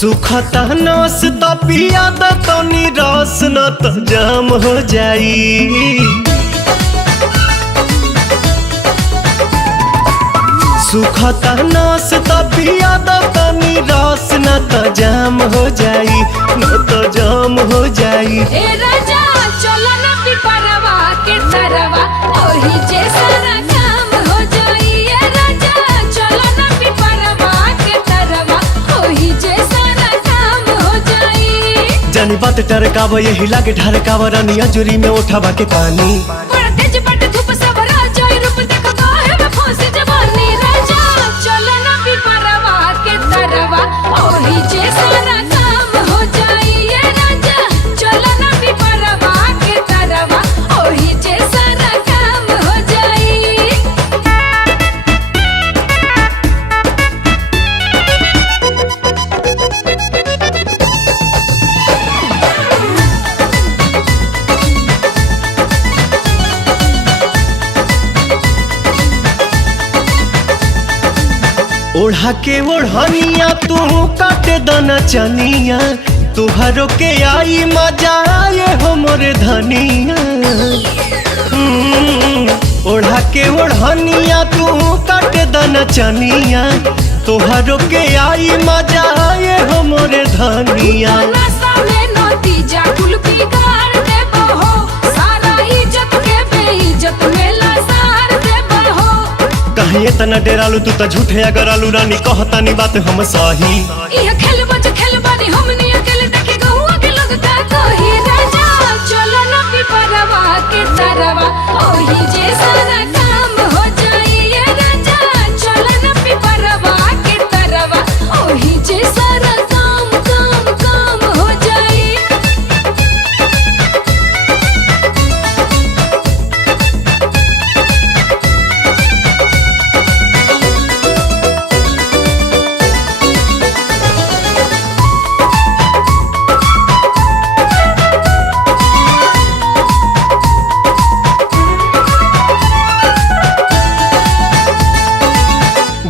सुखता नस त पिया द तनी रस न त जाम हो जाई। सुखता नस त पिया द तनी रस न त जाम हो जाई, न त जाम हो जाई। ए राजा चलो ना पिपरवा के तरवा ओही जे सारा काम हो जाई। ए राजा चलो ना पिपरवा के तरवा ओही जे सारा काम हो जाई। जानी बात टरकाव यही लागे ढरकाव रानी अजूरी में उठावा के पानी। बड़ा तेज बट धूप सब राजा रूप देख काहे में फंस जवानी। राजा चलो ना पिपरवा के तरवा ओही जे सारा काम हो जाई। ए राजा चलो ना पिपरवा के तरवा ओही जे सारा काम हो जाई। ओढ़ा के ओढ़निया तू काटे दना चनिया, तुहरो के आई मजा आए हो मोरे धनिया। ओढ़ा के ओढ़निया तू काटे दना चनिया, तुहरो के आई मजा आए हो मोरे धनिया। नशा में नतीजा कुल बिगाड़ देबो हो, सारा इज्जत के बेइज्जत में लसार देबो हो। कहीं इतना डेरालू तू त झूठे अगर आलू रानी कहतानी बात हम सही। इह खेल बानी हमनी अकेले देखे गहुआ के लोग का कही। राजा चलो ना पिपरवा के तरवा ओही जे सारा काम हो जाई। ए राजा चलो ना पिपरवा के तरवा ओही जे सारा काम काम काम हो जाई।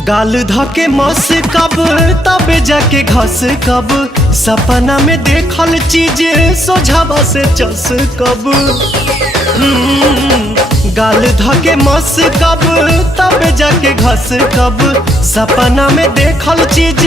गाल धके मस कब तबे जाके घस कब, सपना में देखल चीज सोझावा से चस कब। गाल धके मस कब तबे जाके घस कब, सपना में देखल चीज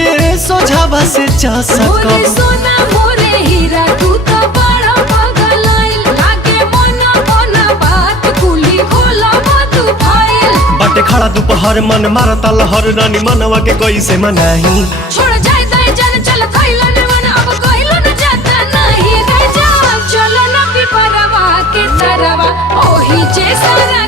सोझावा से चस मोरे कब। सोना मोरे हीरा तू तो बड़ा पागल आइल, लागे मोना मोना बात कुली खोला तू फाइल। बाटे खड़ा दोपहर मन मारता लहर रानी मनवा के कैसे मनाही। छोड़ जाए दाई जान चल खइलो न मन अब कइलो न जाता नहीं। राजा चलो ना पिपरवा के तरवा ओही जे सारा